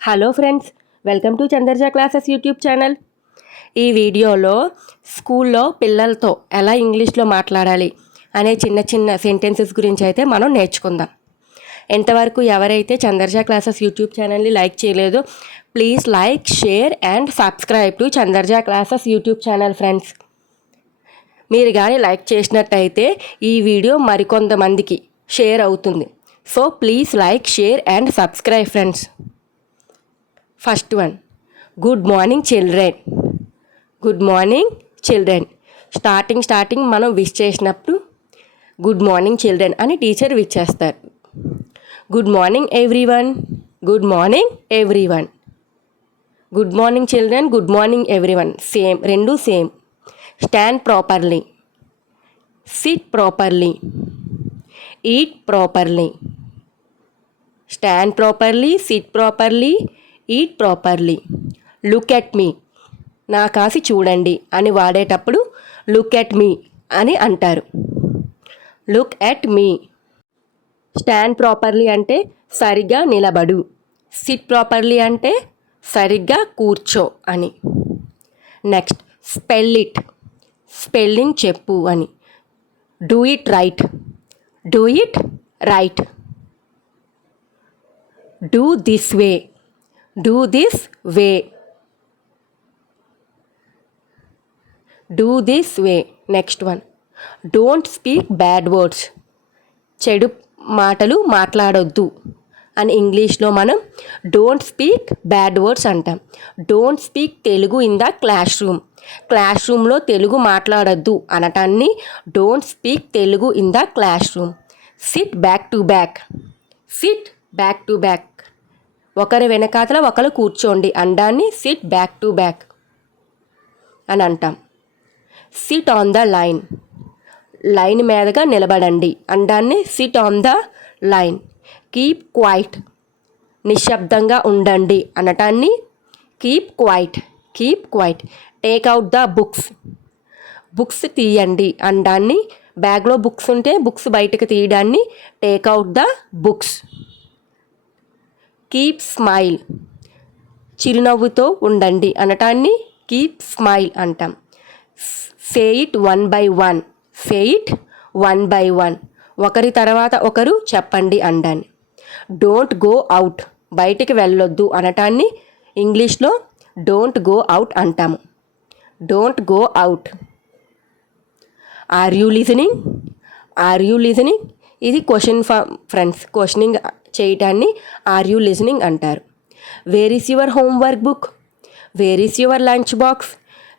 Hello friends, welcome to Chandarja classes YouTube channel. ఈ వీడియోలో స్కూల్లో పిల్లలతో ఎలా ఇంగ్లీష్లో మాట్లాడాలి అనే చిన్న చిన్న సెంటెన్సెస్ గురించి అయితే మనం నేర్చుకుందాం. ఎంతవరకు ఎవరైతే చందర్జా క్లాసెస్ యూట్యూబ్ ఛానల్ని లైక్ చేయలేదో please like, share and subscribe to Chandarja classes YouTube channel friends. మీరు కానీ లైక్ చేసినట్టయితే ఈ వీడియో మరికొంతమందికి షేర్ అవుతుంది. So please like, share and subscribe friends. First one, good morning children. Good morning children. Starting మనం wish చేసినప్పుడు good morning children అని teacher wish చేస్తారు. Good morning everyone. Good morning everyone. Good morning children, good morning everyone same, రెండు same. Stand properly. SIT properly. Eat properly. Stand properly, SIT properly, eat properly. Look at me. నా కాసి చూడండి అని వాడేటప్పుడు look at me అని అంటారు. Look at me. Stand properly అంటే సరిగ్గా నిలబడు. సిట్ ప్రాపర్లీ అంటే సరిగ్గా కూర్చో అని. Next, spell it. స్పెల్లింగ్ చెప్పు అని. Do it right. Do it right. Do this way. Do this way. Do this way. Next one, don't speak bad words. చెడు మాటలు మాట్లాడొద్దు అని ఇంగ్లీష్లో మనం డోంట్ స్పీక్ బ్యాడ్ వర్డ్స్ అంటాం. Don't speak Telugu in the classroom. Class రూమ్లో తెలుగు మాట్లాడొద్దు అనటాన్ని don't speak Telugu in the classroom. Sit back to back. Sit back to back. ఒకరి వెనకాతల ఒకరు కూర్చోండి అండాన్ని సిట్ బ్యాక్ టు బ్యాక్ అని అంటాం. Sit on the line. Line మీదగా నిలబడండి అండాన్ని sit on the line. Keep quiet. నిశ్శబ్దంగా ఉండండి అనటాన్ని keep quiet. Keep quiet. Take out the books. Books తీయండి అండాన్ని, బ్యాగ్లో బుక్స్ ఉంటే బుక్స్ బయటకు తీయడాన్ని take out the books. Keep smile. చిరునవ్వుతో ఉండండి అనటాన్ని కీప్ స్మైల్ అంటాం. Say it one by one. Say it one by one. ఒకరి తర్వాత ఒకరు చెప్పండి అండాన్ని. Don't go out. బయటికి వెళ్ళొద్దు అనటాన్ని ఇంగ్లీష్లో డోంట్ గో అవుట్ అంటాము. Don't go out. Are you listening. Are you listening. ఇది క్వశ్చన్ ఫామ్ ఫ్రెండ్స్. క్వశ్చనింగ్ చేయటాన్ని ఆర్ యూ లిజనింగ్ అంటారు. Where is your homework book. Where is your lunch box.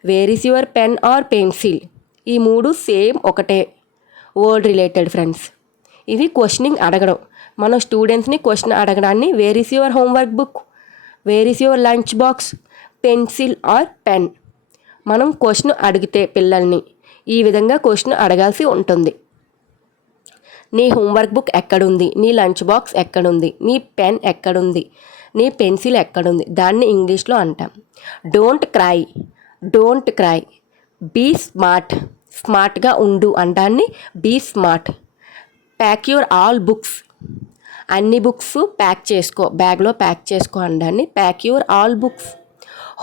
Where is your pen or pencil. ఈ మూడు same ఒకటే word related friends. ఇవి questioning అడగడం. మన స్టూడెంట్స్ని క్వశ్చన్ అడగడాన్ని where is your homework book, where is your lunch box, pencil or pen. మనం question అడిగితే పిల్లల్ని ఈ విధంగా క్వశ్చన్ అడగాల్సి ఉంటుంది. నీ హోంవర్క్ బుక్ ఎక్కడుంది, నీ లంచ్ బాక్స్ ఎక్కడుంది, నీ పెన్ ఎక్కడుంది, నీ పెన్సిల్ ఎక్కడుంది, దాన్ని ఇంగ్లీష్లో అంటాం. Don't cry. Don't cry. Be smart. స్మార్ట్గా ఉండు అంటాన్ని be smart. Pack your all books. అన్ని బుక్స్ ప్యాక్ చేసుకో, బ్యాగ్లో ప్యాక్ చేసుకో అండాన్ని pack your all books.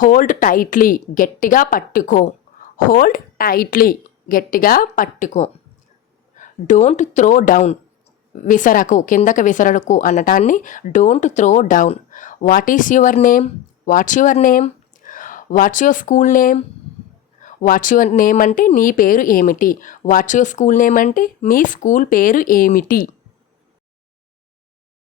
Hold tightly. గట్టిగా పట్టుకో. Hold tightly. గట్టిగా పట్టుకో. Don't throw down. విసరకు, కిందకి విసరకు అనటాన్ని don't throw down. What is your name. What's your name. What's your school name. What's your name అంటే నీ పేరు ఏమిటి. వాట్స్ యువర్ స్కూల్ నేమ్ అంటే మీ స్కూల్ పేరు ఏమిటి.